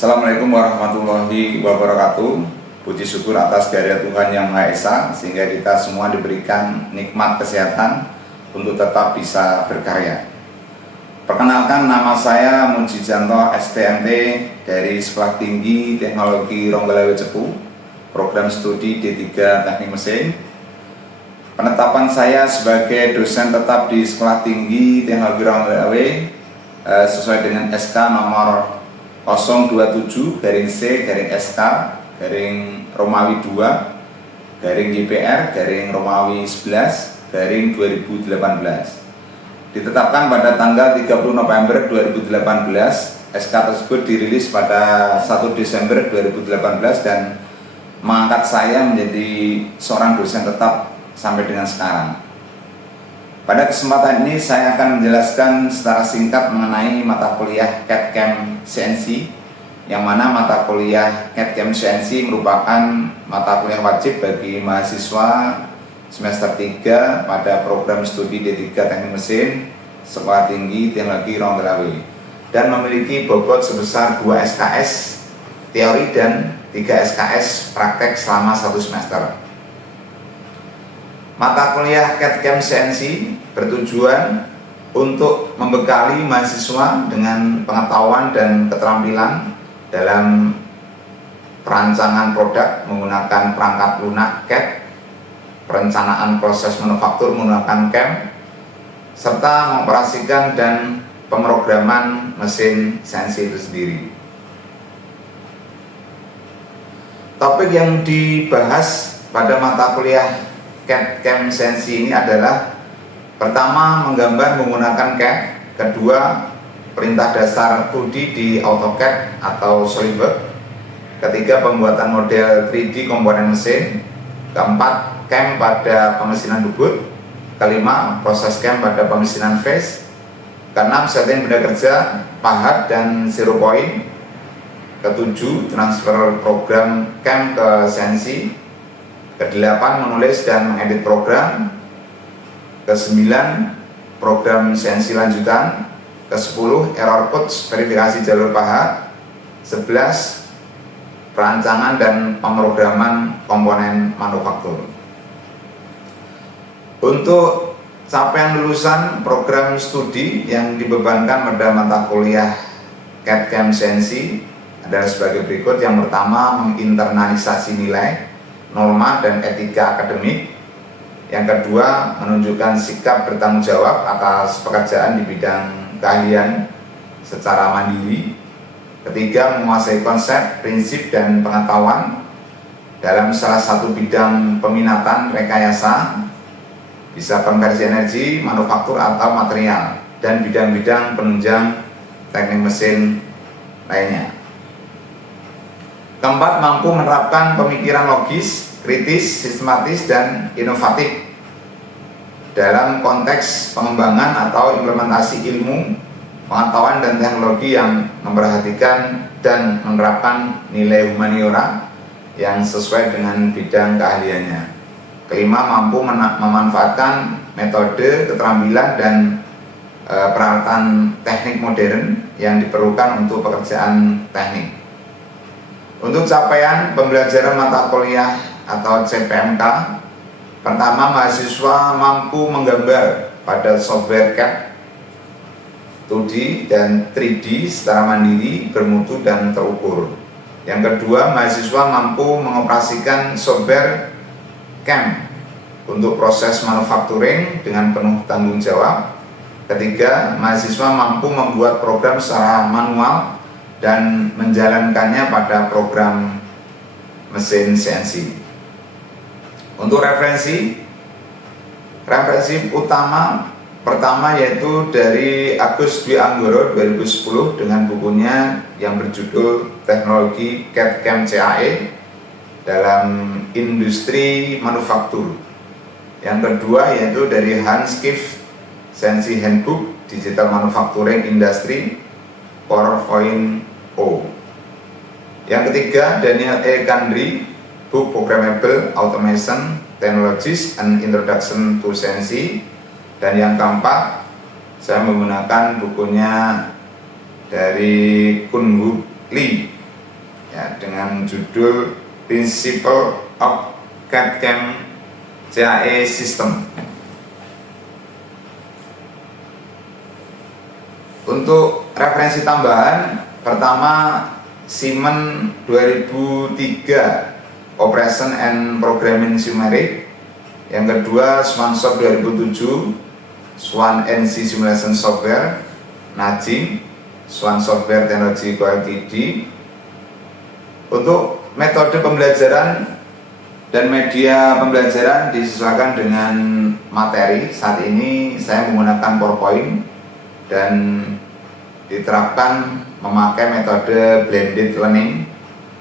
Assalamualaikum warahmatullahi wabarakatuh. Puji syukur atas kehadirat Tuhan Yang Maha Esa, sehingga kita semua diberikan nikmat kesehatan untuk tetap bisa berkarya. Perkenalkan, nama saya Mujijanto STMT dari Sekolah Tinggi Teknologi Ronggolawe Cepu, program studi D3 Teknik Mesin. Penetapan saya sebagai dosen tetap di Sekolah Tinggi Teknologi Ronggolawe sesuai dengan SK nomor 027-C-SK-Romawi 2-JPR-Romawi 11-2018. Ditetapkan pada tanggal 30 November 2018, SK tersebut dirilis pada 1 Desember 2018 dan mengangkat saya menjadi seorang dosen tetap sampai dengan sekarang. Pada kesempatan ini saya akan menjelaskan secara singkat mengenai mata kuliah CAD/CAM CNC, yang mana mata kuliah CAD/CAM CNC merupakan mata kuliah wajib bagi mahasiswa semester 3 pada program studi D3 Teknik Mesin Sekolah Tinggi Teknologi Ronggolawe, dan memiliki bobot sebesar 2 SKS teori dan 3 SKS praktek selama 1 semester. Mata kuliah CAD/CAM CNC bertujuan untuk membekali mahasiswa dengan pengetahuan dan keterampilan dalam perancangan produk menggunakan perangkat lunak CAD, perencanaan proses manufaktur menggunakan CAM, serta mengoperasikan dan pemrograman mesin CNC itu sendiri. Topik yang dibahas pada mata kuliah CAD/CAM CNC ini adalah: pertama, menggambar menggunakan CAD; kedua, perintah dasar 2D di AutoCAD atau SolidWorks; ketiga, pembuatan model 3D komponen mesin; keempat, CAM pada pemesinan bubut; kelima, proses CAM pada pemesinan phase; keenam, setting benda kerja, pahat dan zero point; ketujuh, transfer program CAM ke CNC; kedelapan, menulis dan mengedit program; kesembilan, program CNC lanjutan; ke-10, error codes verifikasi jalur pahat; 11, perancangan dan pemrograman komponen manufaktur. Untuk capaian lulusan program studi yang dibebankan pada mata kuliah CAD/CAM CNC adalah sebagai berikut. Yang pertama, menginternalisasi nilai, norma dan etika akademik. Yang kedua, menunjukkan sikap bertanggung jawab atas pekerjaan di bidang keahlian secara mandiri. Ketiga, menguasai konsep, prinsip dan pengetahuan dalam salah satu bidang peminatan rekayasa, bisa konversi energi, manufaktur atau material, dan bidang-bidang penunjang teknik mesin lainnya. Keempat, mampu menerapkan pemikiran logis, kritis, sistematis, dan inovatif dalam konteks pengembangan atau implementasi ilmu, pengetahuan dan teknologi yang memperhatikan dan menerapkan nilai humaniora yang sesuai dengan bidang keahliannya. Kelima, mampu memanfaatkan metode, keterampilan, dan peralatan teknik modern yang diperlukan untuk pekerjaan teknik. Untuk capaian pembelajaran mata kuliah atau CPMK, pertama, mahasiswa mampu menggambar pada software CAD 2D dan 3D secara mandiri, bermutu dan terukur. Yang kedua, mahasiswa mampu mengoperasikan software CAM untuk proses manufacturing dengan penuh tanggung jawab. Ketiga, mahasiswa mampu membuat program secara manual dan menjalankannya pada program mesin CNC. Untuk referensi utama pertama yaitu dari Agus Dwi Anggoro 2010 dengan bukunya yang berjudul Teknologi CAD/CAM CAE dalam Industri Manufaktur. Yang kedua yaitu dari Hans Kiff CNC Handbook Digital Manufacturing Industry 4.0. Yang ketiga, Daniel E. Kandri, Book Programmable Automation Technologies and Introduction to CNC. Dan yang keempat, saya menggunakan bukunya dari Kun Lee ya, dengan judul Principle of CAD/CAM CAE System. Untuk referensi tambahan, pertama Siemens 2003 Operation and Programming Numeric, yang kedua Swansoft 2007 Swan NC Simulation Software, Najim Swan Software Technology Ltd. Untuk metode pembelajaran dan media pembelajaran disesuaikan dengan materi. Saat ini saya menggunakan PowerPoint dan diterapkan memakai metode blended learning.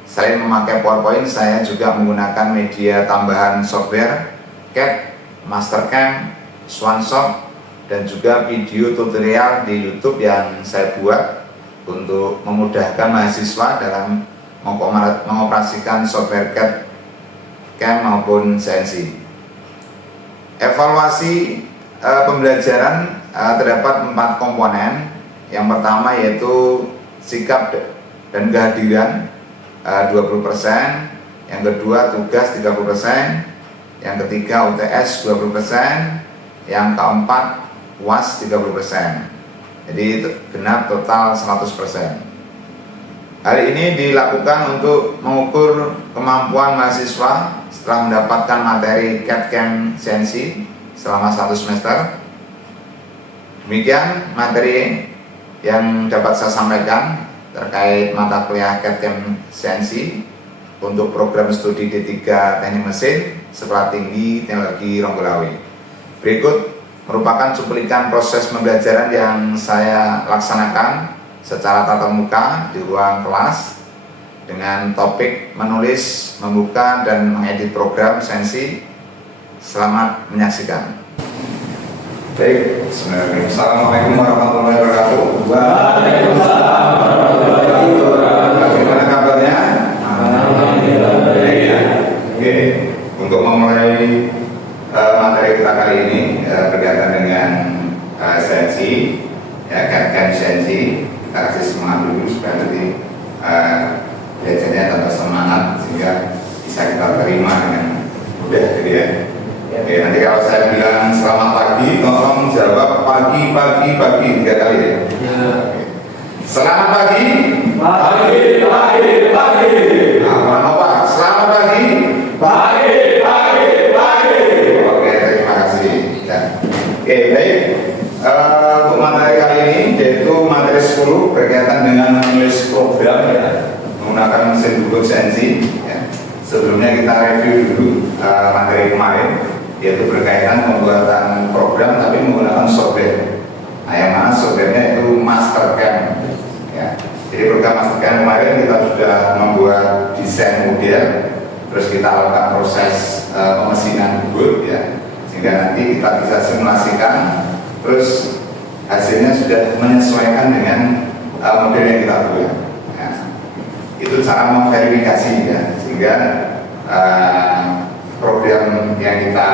Selain memakai PowerPoint, saya juga menggunakan media tambahan software CAD, Mastercam, Swansoft, dan juga video tutorial di YouTube yang saya buat untuk memudahkan mahasiswa dalam mengoperasikan software CAD, CAM maupun CNC. Evaluasi pembelajaran terdapat 4 komponen. Yang pertama yaitu sikap dan kehadiran 20%, yang kedua tugas 30%, yang ketiga UTS 20%, yang keempat UAS 30%. Jadi genap total 100%. Hal ini dilakukan untuk mengukur kemampuan mahasiswa setelah mendapatkan materi CAD/CAM CNC selama 1 semester. Demikian materi yang dapat saya sampaikan terkait mata kuliah CAD/CAM CNC untuk program studi D3 Teknik Mesin Sekolah Tinggi Teknologi Ronggolawe. Berikut merupakan cuplikan proses pembelajaran yang saya laksanakan secara tatap muka di ruang kelas dengan topik menulis, membuka, dan mengedit program CNC. Selamat menyaksikan. Baik, Assalamualaikum warahmatullahi wabarakatuh. Waalaikumsalam warahmatullahi wabarakatuh. Bagaimana kabarnya? Alhamdulillah. Oke, untuk memulai materi kita kali ini berkaitan dengan CNC, ya, CAD/CAM CNC. Kita kasih semangat dulu supaya nanti belajarnya tambah semangat sehingga bisa kita terima dengan mudah, gitu ya. Oke, nanti kalau saya bilang selamat pagi, tolong jawab pagi 3 kali ya. Selamat pagi. Pagi. Nah, apa? Selamat pagi. Pagi. Oke, terima kasih. Ya. Oke, baik. Untuk materi kali ini yaitu materi 10 berkaitan dengan menulis program ya, menggunakan mesin bubut CNC. Ya. Sebelumnya kita review dulu materi kemarin, yaitu berkaitan pembuatan program tapi menggunakan software. Nah, yang mana softwarenya itu Mastercam. Ya. Jadi program Mastercam kemarin kita sudah membuat desain model, terus kita lakukan proses pemesinan bubut ya, sehingga nanti kita bisa simulasikan, terus hasilnya sudah menyesuaikan dengan model yang kita buat. Ya. Itu cara memverifikasi ya, sehingga program yang kita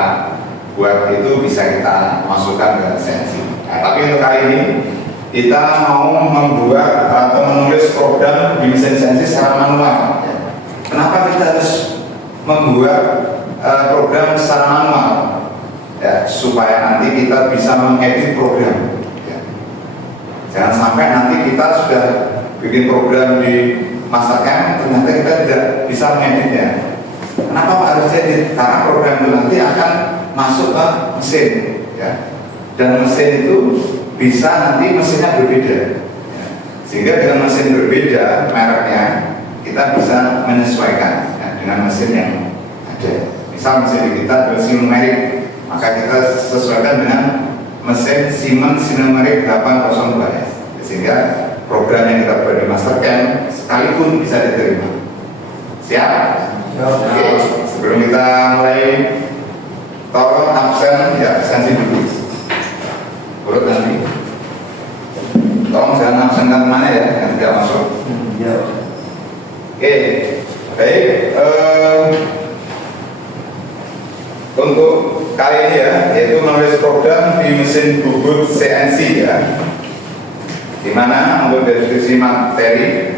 buat itu bisa kita masukkan ke CNC. Nah, tapi untuk kali ini kita mau membuat atau menulis program di mesin CNC secara manual. Kenapa kita harus membuat program secara manual? Ya, supaya nanti kita bisa mengedit program. Ya. Jangan sampai nanti kita sudah bikin program di Mastercam, ternyata kita tidak bisa mengeditnya. Kenapa Pak harus edit? Karena program itu nanti akan masuk ke mesin, ya. Dan mesin itu bisa nanti mesinnya berbeda, ya. Sehingga dengan mesin berbeda mereknya kita bisa menyesuaikan ya, dengan mesin yang ada. Misal mesin kita versi numerik, maka kita sesuaikan dengan mesin Siemens Numeric 802S, sehingga program yang kita buat di Mastercam sekalipun bisa diterima. Siap? Oke, sebelum kita mulai, tolong absen ya, absensi dulu. Urut nanti. Tolong jangan absenkan mana ya, yang tidak masuk. Oke, baik. Untuk kali ini ya, yaitu menulis program di mesin bubut CNC ya. Dimana untuk deskripsi materi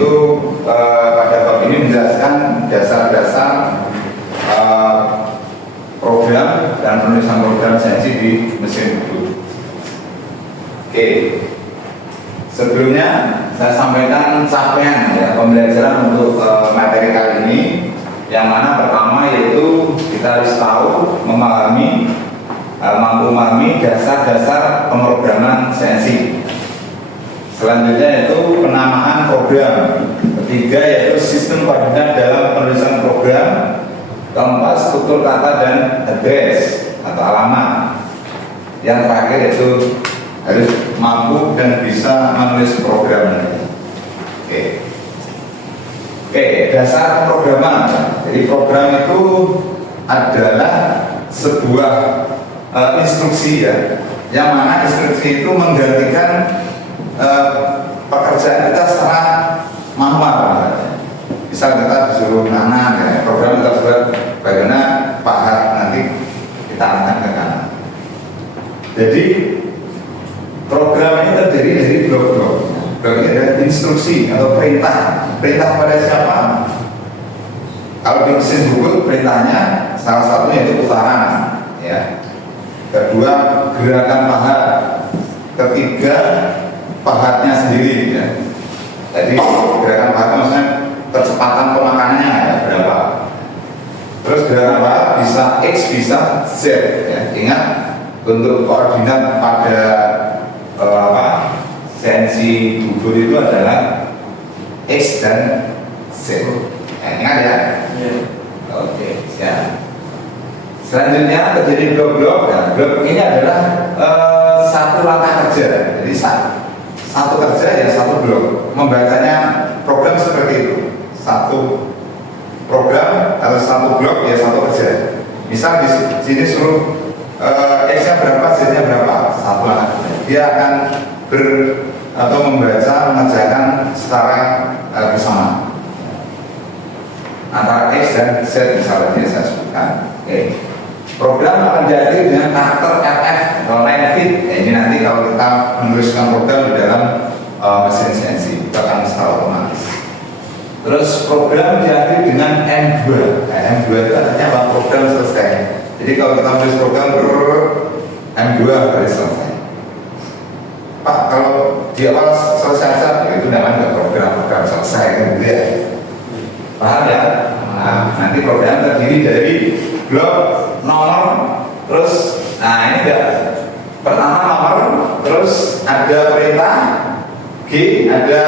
itu pada bab ini menjelaskan dasar-dasar program dan penulisan program CNC di mesin buku. Oke, sebelumnya saya sampaikan capaian ya pembelajaran untuk materi kali ini, yang mana pertama yaitu kita harus tahu mampu memahami dasar-dasar pemrograman CNC. Selanjutnya yaitu penamaan program. Ketiga yaitu sistem koordinat dalam penulisan program. Keempat struktur kata dan address atau alamat. Yang terakhir yaitu harus mampu dan bisa menulis program. Oke, dasar pemrograman. Jadi program itu adalah sebuah instruksi ya, yang mana instruksi itu menggantikan pekerjaan kita secara manual. Misal kita disuruh nanam ya, program kita buat bagaimana pahat nanti kita angkat ke kanan. Jadi program ini terdiri dari blok-blok. Blok ini adalah instruksi atau perintah. Perintah kepada siapa? Kalau di mesin buku perintahnya salah satunya itu putaran ya. Kedua gerakan pahat. Ketiga pahatnya sendiri ya. Jadi gerakan pahat maksudnya kecepatan pemakanannya ya, berapa. Terus gerakan pahat bisa X bisa Z ya. Ingat untuk koordinat pada CNC gugur itu adalah X dan Z. Ingat ya? Oke, siap. Selanjutnya terjadi blok-blok. Nah, blok ini adalah satu langkah kerja. Jadi satu kerja ya satu blok. Membacanya program seperti itu. Satu program atau satu blok ya satu kerja. Misal di sini suruh X-nya berapa, Z-nya berapa, satu langkah kerja. Dia akan membaca, mengerjakan secara bersama antara X dan Z misalnya saya sebutkan. Oke. Program akan diakhiri dengan karakter FF atau line fit. Ya, ini nanti kalau kita menuliskan program di dalam mesin CNC kita akan secara otomatis. Terus program diakhiri dengan M2. Nah, M2 itu artinya apa? Program selesai. Jadi kalau kita menulis program M2 harus selesai. Pak, kalau di awal selesai saja itu namanya program selesai kan gitu ya. Paham ya? Nah, nanti program terdiri dari blok nomor, terus nah ini enggak. Pertama nomor, terus ada perintah G, ada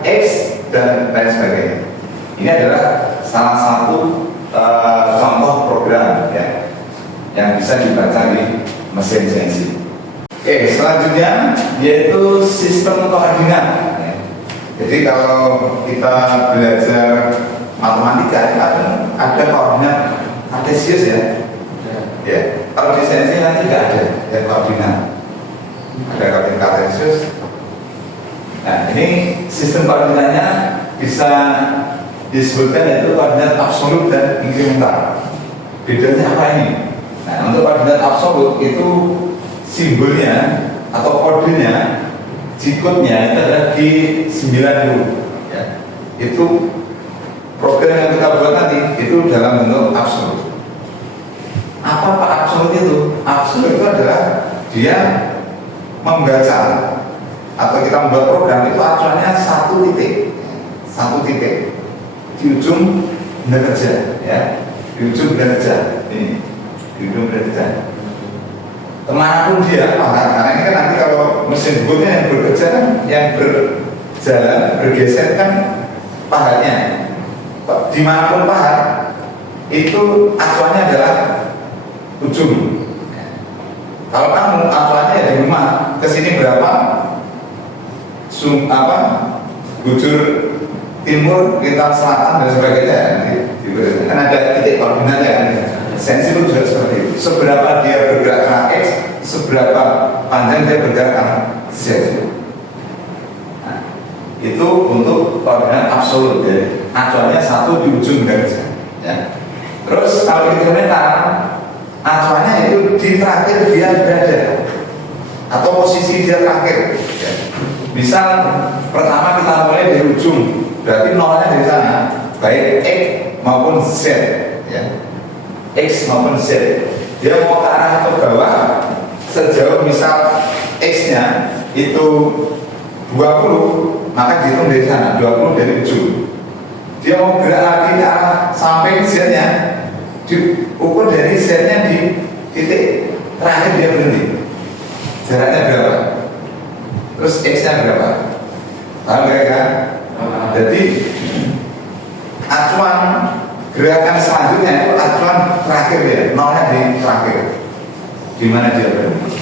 X dan lain sebagainya. Ini adalah salah satu contoh program ya yang bisa dibaca di mesin CNC. Oke, selanjutnya yaitu sistem koordinat. Ya. Jadi kalau kita belajar matematika ada koordinat kartesius ya. Ya. Kalau di CNC nanti tidak ada ya koordinat. Ada koordinat kartesius. Nah, ini sistem koordinatnya bisa disebutkan yaitu koordinat absolut dan inkremental. Bedanya apa ini? Nah, untuk koordinat absolut itu simbolnya atau kodenya, G-code-nya itu adalah G90 ya. Itu program yang kita buat nanti itu dalam bentuk absolut. Apa Pak absolut itu? Absolut itu adalah dia membaca atau kita membuat program itu acuannya satu titik di ujung benda kerja ya, di ujung benda kerja ini, di ujung benda kerja. Kemanapun dia, karena ini kan nanti kalau mesin bukunya yang bekerja kan, yang berjalan, bergeser kan pahatnya. Dimanapun pahat itu acuannya adalah ujung. Kalau kamu acuannya ya di rumah, kesini berapa? Bujur timur, lintas selatan dan sebagainya. Kan ada titik koordinatnya kan. Sensi itu juga seperti itu. Seberapa dia bergerak ke X, seberapa panjang dia bergerak ke Z. Nah, itu untuk koordinat absolut ya. Acuannya satu di ujung garis ya. Terus kalau inkremental, acuannya itu di terakhir dia berada atau posisi dia terakhir ya. Misal pertama kita mulai dari ujung berarti nolnya dari sana, baik X maupun Z, ya. X maupun Z. Dia mau ke arah ke bawah sejauh misal X-nya itu 20, maka dihitung dari sana, 20 dari ujung. Dia mau gerak lagi ke arah sampai Z-nya, diukur dari Z-nya di titik terakhir dia berhenti. Jaraknya berapa? Terus X-nya berapa? Paham gak kan? Jadi acuan gerakan selanjutnya itu acuan terakhir ya, nolnya di terakhir. Di mana dia berhenti?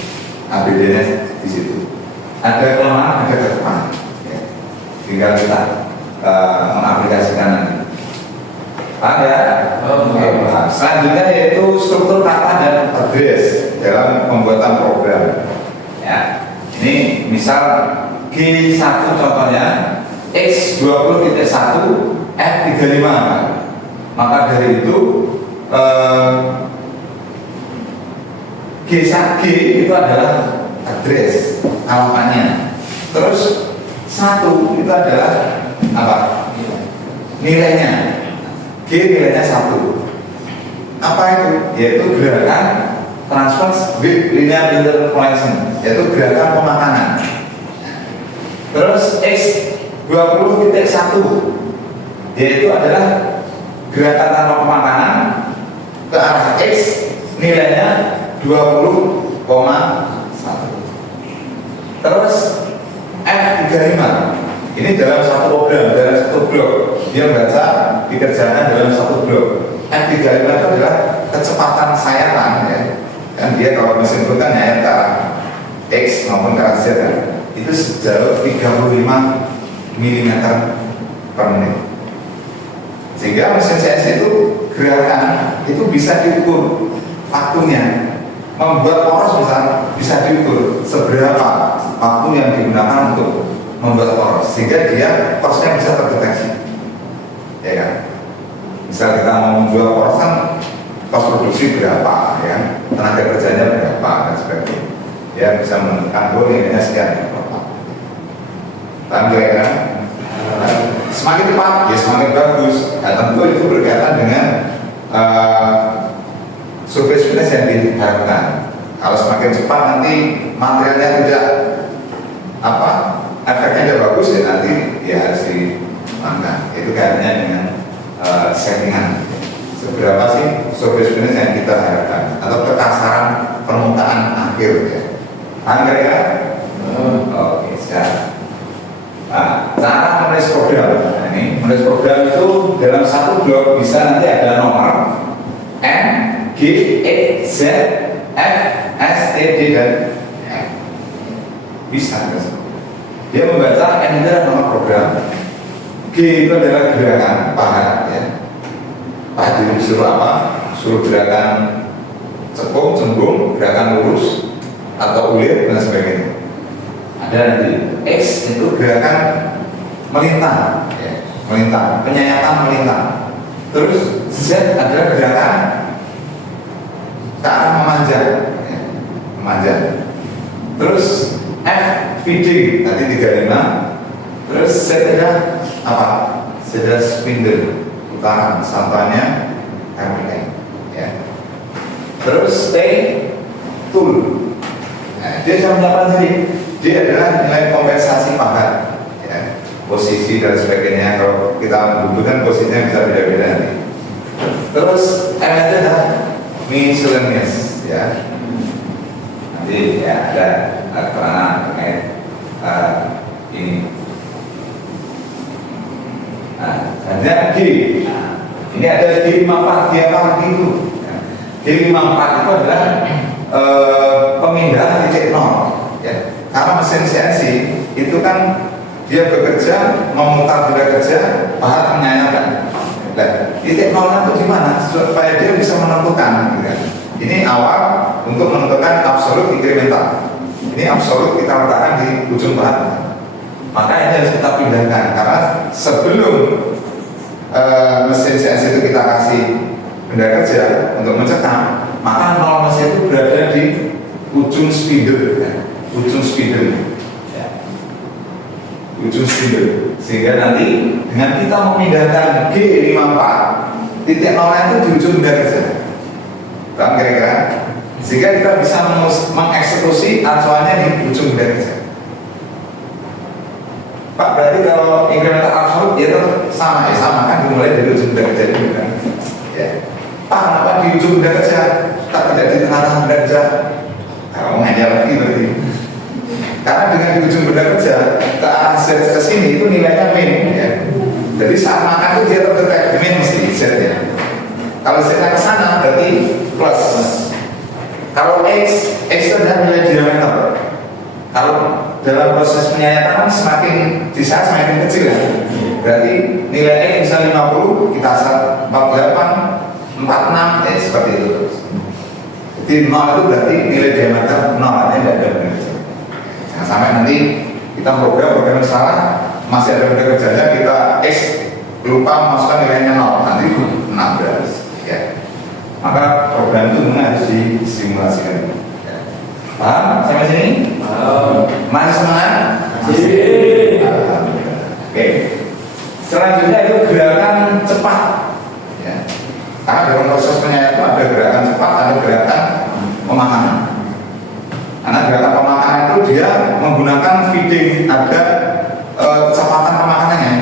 ABD-nya di situ. Ada kelemahan, ada kelemahan. Ya. Tinggal kita mengaplikasikan nanti. Paham ya? Oke. Selanjutnya yaitu struktur kata dan address dalam pembuatan program. Ya. Ini misal G1 contohnya X20.1 F35, maka dari itu G itu adalah address alamatnya. Terus 1 itu adalah apa? Nilainya. G nilainya 1. Apa itu? Yaitu gerakan transfer with linear interpolation, yaitu gerakan pemakanan. Terus X20.1 yaitu adalah gerakan tanpa pemakanan ke arah X, nilainya 20,1. Terus F35 ini dalam satu program, dalam satu blok, dia membaca dikerjakan dalam satu blok. F35 itu adalah kecepatan sayatan, ya. Kan dia kalau mesin itu kan nyayat ke arah X maupun ke arah Z, kan? Itu sejauh 35 mm per menit. Sehingga mesin CNC itu gerakan itu bisa diukur waktunya. Membuat poros bisa diukur seberapa waktu yang digunakan untuk membuat poros, sehingga dia porosnya bisa terdeteksi, ya kan? Misal kita mau menjual poros kan kos produksi berapa, ya, tenaga kerjanya berapa dan sebagainya. Ya bisa menentukan nilainya sekian berapa. Paham ya kan? Semakin cepat ya semakin bagus. Nah, tentu itu berkaitan dengan surface fitness yang diharapkan. Kalau semakin cepat nanti materialnya tidak efeknya tidak bagus, ya nanti ya harus dimangkat. Itu kaitannya dengan settingan. Seberapa sih surface fitness yang kita harapkan atau kekasaran permukaan akhir, ya. Paham ya? Oke, siap. Nah, cara menulis program. Nah, ini menulis program itu dalam satu blok bisa nanti ada nomor N, G, E, Z, F, S, T, D, dan F. Bisa. Dia membaca N itu adalah nomor program, G itu adalah gerakan pahat, ya. Pahat itu disuruh apa? Suruh gerakan cekung, cembung, gerakan lurus atau ulir dan sebagainya. Ada nanti X itu gerakan melintang, ya. Melintang, penyayatan melintang. Terus Z adalah gerakan ke arah memanjat, ya. Memanjat. Terus F feeding nanti 35. Terus Z adalah apa? Z adalah spindle, putaran, sampahnya RPM, ya. Terus T tool. Nah, dia bisa menyiapkan sendiri. Dia adalah nilai kompensasi pahat, ya. Posisi dan sebagainya. Kalau kita membutuhkan posisinya bisa beda-beda nanti. Terus M itu adalah miscellaneous, ya. Nanti ya ada keterangan terkait ini. Nah, ada G. Nah, ini ada G54, G54 itu. G54 itu adalah pemindahan titik nol, ya. Karena mesin CNC itu kan dia bekerja, memutar bila kerja, pahat menyayatkan. Nah, titik nolnya itu gimana? Supaya dia bisa menentukan, gitu. Ini awal untuk menentukan absolut incremental. Ini absolut kita letakkan di ujung pahat. Maka ini harus kita pindahkan, karena sebelum mesin CNC itu kita kasih benda kerja untuk mencekam, maka nol mesin itu berada di ujung spindle, ya. Ujung spindle, ya. Ujung spindle, sehingga nanti dengan kita memindahkan G54 titik nolnya itu di ujung benda kerja. Paham kira-kira? Sehingga kita bisa mengeksekusi acuannya di ujung benda kerja. Pak, berarti kalau incremental absolut dia tetap sama kan dimulai dari ujung benda kerja dulu kan? Ya. Pak, kenapa di ujung benda kerja? Tak tidak di tengah-tengah benda kerja? Kalau ngajak lagi berarti. Karena dengan di ujung benda kerja ke arah Z ke sini itu nilainya min ya. Jadi saat makan itu dia terdetek min mesti Z ya. Kalau Z ke sana berarti plus. Kalau X itu adalah nilai diameter. Kalau dalam proses penyayatan semakin di saat semakin kecil ya. Berarti nilai X bisa 50, kita asal 48, 46 ya seperti itu terus. Jadi 0 itu berarti nilai diameter 0 artinya tidak ada benda kerja. Jangan sampai nanti kita program salah, masih ada benda kerjanya kita X lupa masukkan nilainya 0 nanti 16 ya. Maka program itu harus disimulasikan. Paham sampai sini? Masih semangat? Oke. Selanjutnya itu gerakan cepat. Ya. Karena dalam proses penyayatan ada gerakan cepat, ada gerakan pemakanan. Karena gerakan pemakanan itu dia menggunakan feeding, ada kecepatan pemakanannya.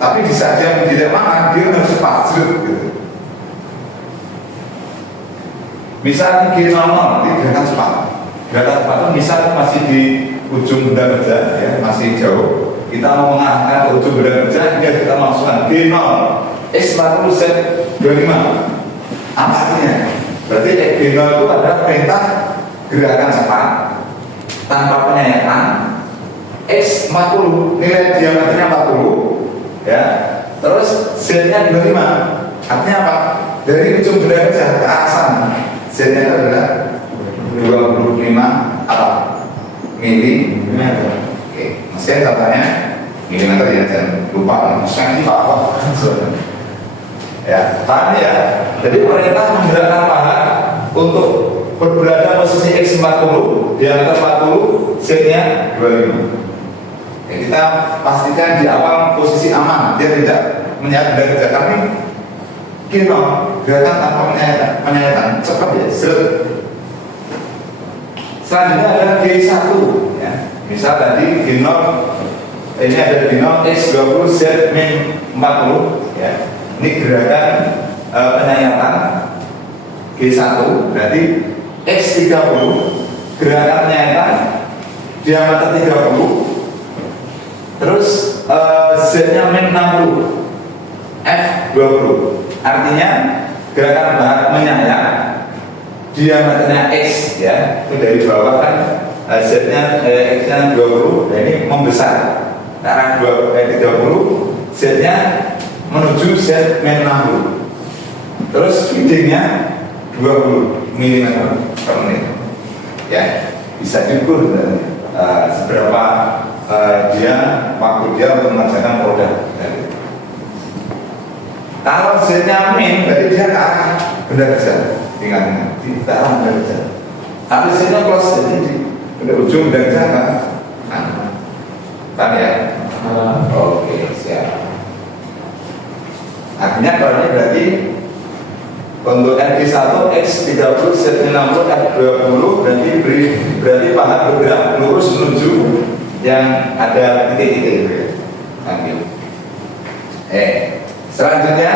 Tapi di saat dia tidak makan, dia harus cepat, gitu. Misalnya G00 ini gerakan cepat. Gerakan cepat itu misal masih di ujung benda kerja, ya, masih jauh. Kita mau mengarahkan ke ujung benda kerja, ya kita masukkan G0 X40 Z25. Apa artinya? Berarti G0 itu adalah perintah gerakan cepat tanpa penyayatan. X40 nilai diameternya 40, ya. Terus Z-nya 25. Artinya apa? Dari ujung benda kerja ke arah sana. Z-nya itu adalah 25 apa? Milimeter. Oke, mesin katanya milimeter ya, jangan lupa. Mesin ini apa? Ya, paham ya? Jadi perintah menggerakkan paha untuk berada posisi X40, diameter 40, Z-nya 25. Ya, kita pastikan di awal posisi aman, dia tidak menyayat benda kerja kami. G0, gerakan tanpa penyayatan, cepat ya, seret. Selanjutnya ada G1 ya. Misal tadi G0, ini ada G0 X20 Z-40 ya. Ini gerakan penyayatan G1, berarti X30 gerakan penyayatan diameter 30, terus Z-nya min 60, F20. Artinya gerakan bahan menyayat diameternya X ya, itu dari bawah kan Z-nya X-nya 20, dan ini membesar ke arah 30, Z-nya menuju Z-60. Terus feedingnya 20 mm per menit ya, bisa diukur seberapa waktu dia untuk mengerjakan produk. Kalau Z-nya min, berarti dia ke arah benda kerja, tinggal di arah benda kerja. Tapi Z-nya plus, jadi di ujung benda kerja kan? Kan ya? Oke, siap. Artinya kalau ini berarti untuk RG1 X30 Z60 F20 berarti paha bergerak lurus menuju yang ada titik-titik. Selanjutnya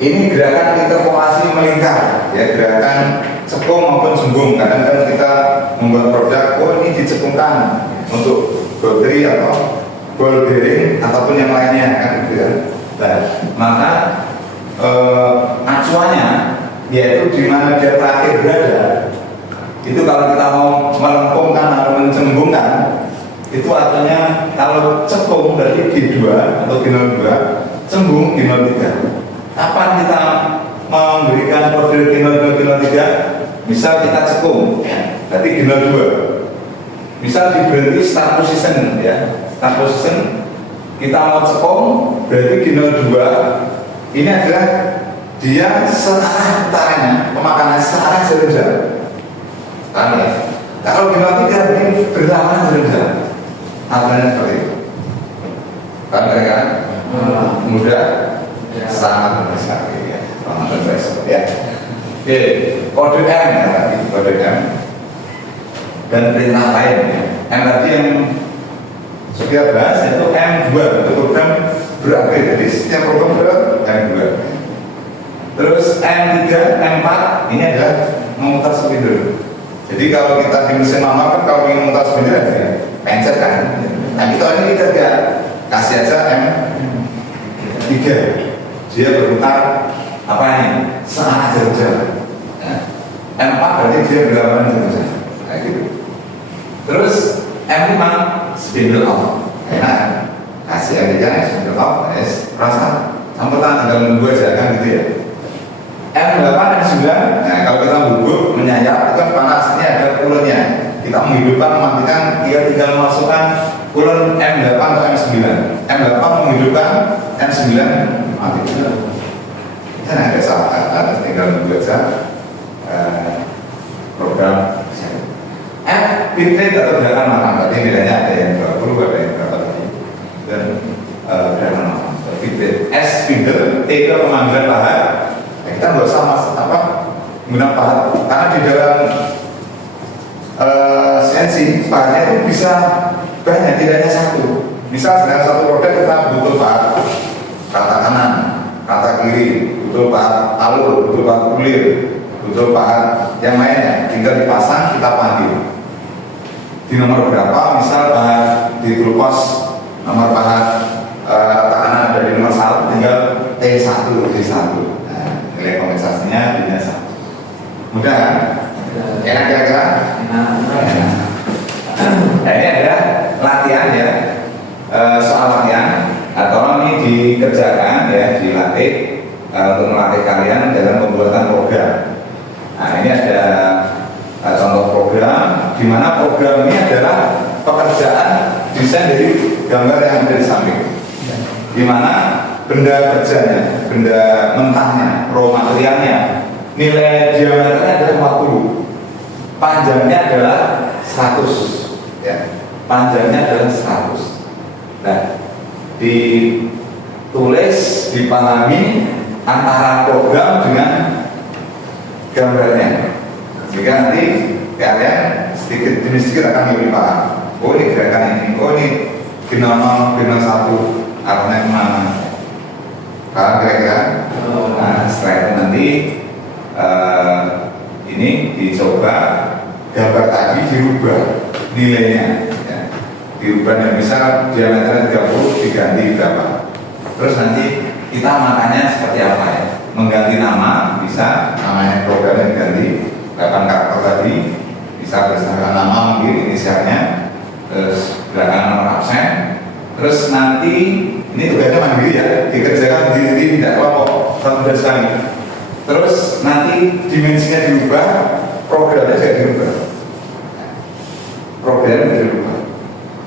ini gerakan interpolasi melingkar ya, gerakan cekung maupun jembung. Kadang kan kita membuat produk, oh ini dicekungkan untuk bauteri atau ball bearing ataupun yang lainnya kan gitu ya. Nah, maka acuannya yaitu di mana dia terakhir berada. Itu kalau kita mau melengkungkan atau mencembungkan, itu artinya kalau cekung berarti G2 atau G02, cembung G03. Kapan kita memberikan kode G02, G03? Misal kita cekung, berarti G02. Misal diberhenti start position ya, start position kita mau cekung berarti G02. Ini adalah dia searah utaranya, pemakanan searah jalan-jalan. Kan ya? Kalau G03 ini berlawanan jalan-jalan. Artinya seperti itu. Kan mereka Mudah? Sangat mudah sekali ya. Ya. Oke, kode M tadi, kode M dan perintah lain ya. M tadi yang sudah bahas itu M2 itu program berakhir, jadi setiap program M2. Terus M3, M4 ini adalah memutar spindle. Jadi kalau kita di mesin manual kan kalau ingin memutar spindle ya pencet kan. Nah kita ini kita tidak kasih aja M3, dia berputar apa ini? Searah jauh-jauh. M4 berarti dia berlawanan jauh-jauh. Kayak gitu. Terus M5 spindle off. Enak. Kasih M3 spindle off. Rasa sampai tangan tinggal menunggu aja kan gitu ya. M8, M9. Nah kalau kita bubuk menyayap itu kan panas, ini ada kulonnya. Kita menghidupkan, mematikan, dia tinggal memasukkan kulon M8 atau M9. M8 menghidupkan, M9 matikan. Kan ada salah kata, tinggal menunggu aja program. Bitrate atau gerakan matang tadi nilainya ada yang 20, ada yang berapa tadi, dan gerakan matang. Bitrate, S spindle, T ke pemanggilan pahat. Kita nggak usah menggunakan pahat karena di dalam CNC pahatnya itu bisa banyak, tidak hanya satu. Misal dengan satu roda kita butuh pahat rata kanan, rata kiri, butuh pahat alur, butuh pahat kulir, butuh pahat yang lainnya. Tinggal dipasang, kita panggil di nomor berapa. Misal pahat di glukos nomor pahat rata kanan ada di nomor 1, tinggal T1, T1. Nilai kompensasinya beda 1. Mudah kan? Enak kira-kira? Enak. Nah, ini ada latihan ya, soal latihan atau ini dikerjakan ya, dilatih untuk melatih kalian dalam pembuatan program. Nah ini ada contoh program di mana program ini adalah pekerjaan desain dari gambar yang ada di samping, di mana benda kerjanya, benda mentahnya, raw materialnya, nilai diameternya adalah 40, panjangnya adalah 100 ya, panjangnya adalah 100. Nah ditulis, dipahami antara program dengan gambarnya, sehingga nanti kalian sedikit demi sedikit akan lebih paham. Oh ini gerakan ini, oh ini binom 1 arahnya kemana. Paham kira-kira? Nah setelah itu nanti ini dicoba gambar tadi dirubah nilainya ya. Dirubah dan misal diameternya 30 diganti berapa. Terus nanti kita makannya seperti apa ya, mengganti nama bisa, namanya program diganti 8 karakter tadi, bisa berdasarkan nama mungkin inisialnya, terus gerakan nomor absen. Terus nanti ini tugasnya mandiri ya, dikerjakan sendiri, tidak kelompok, satu sekali. Terus nanti dimensinya dirubah, programnya juga dirubah. Programnya dirubah,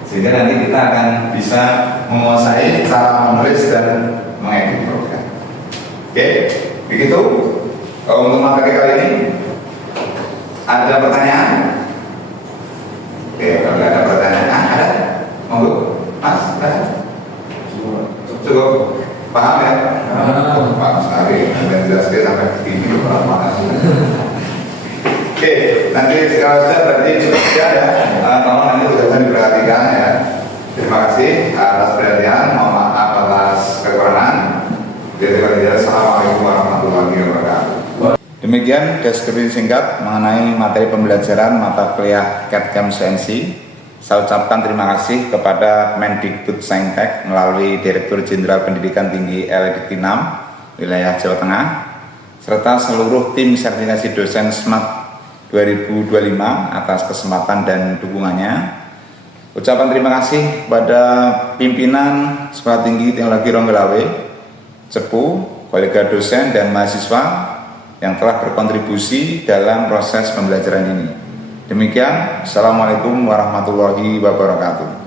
sehingga nanti kita akan bisa menguasai cara menulis dan mengedit program. Oke, begitu. Untuk materi kali ini ada pertanyaan? Oke, kalau ada pertanyaan, ada? Monggo, Mas, ada? Cukup paham ya? Paham sekali. Dan jelaskan sampai begini berapa? Oke, nanti kalau sudah berarti cukup ya. Tolong nanti tugasnya diperhatikan ya. Terima kasih atas perhatian. Mohon maaf atas kekurangan. Assalamualaikum warahmatullahi wabarakatuh. Demikian deskripsi singkat mengenai materi pembelajaran mata kuliah CAD/CAM CNC. Saya ucapkan terima kasih kepada Kemendikbudsaintek melalui Direktur Jenderal Pendidikan Tinggi LDT 6 wilayah Jawa Tengah, serta seluruh tim sertifikasi dosen SMAT 2025 atas kesempatan dan dukungannya. Ucapan terima kasih kepada pimpinan Sekolah Tinggi Teknologi Ronggolawe, CEPU, kolega dosen dan mahasiswa yang telah berkontribusi dalam proses pembelajaran ini. Demikian, Assalamualaikum warahmatullahi wabarakatuh.